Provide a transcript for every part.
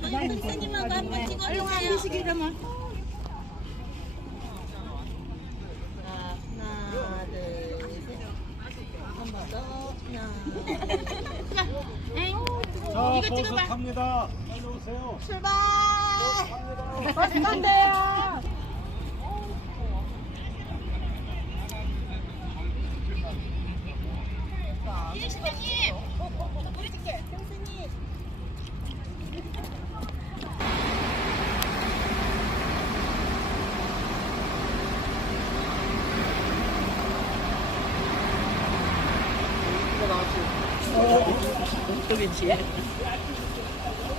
저희 선생님하고 한번 찍어주세요. 자, 하나, 둘, 셋. 한번 더. 하나. 자, 버스 탑니다. 빨리 오세요. 출발! 버스 간대요. 선생님! 우리 찍게. 선생님.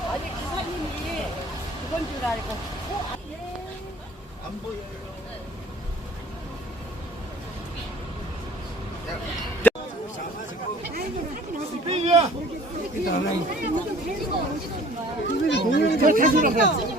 아니 아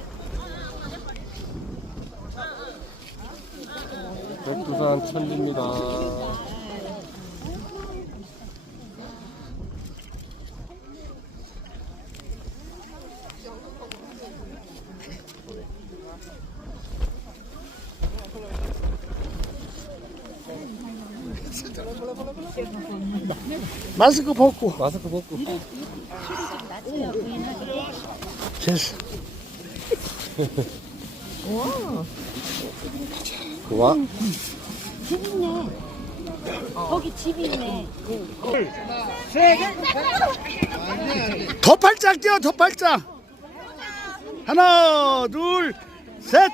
백두산 천지입니다. 마스크 벗고 마스크 벗고. 됐어 와. 거기 집이 있네. 더 팔짱 뛰어 더 팔짱 하나 둘셋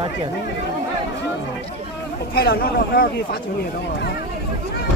phát triển 拍两张照片给你发群里等会啊。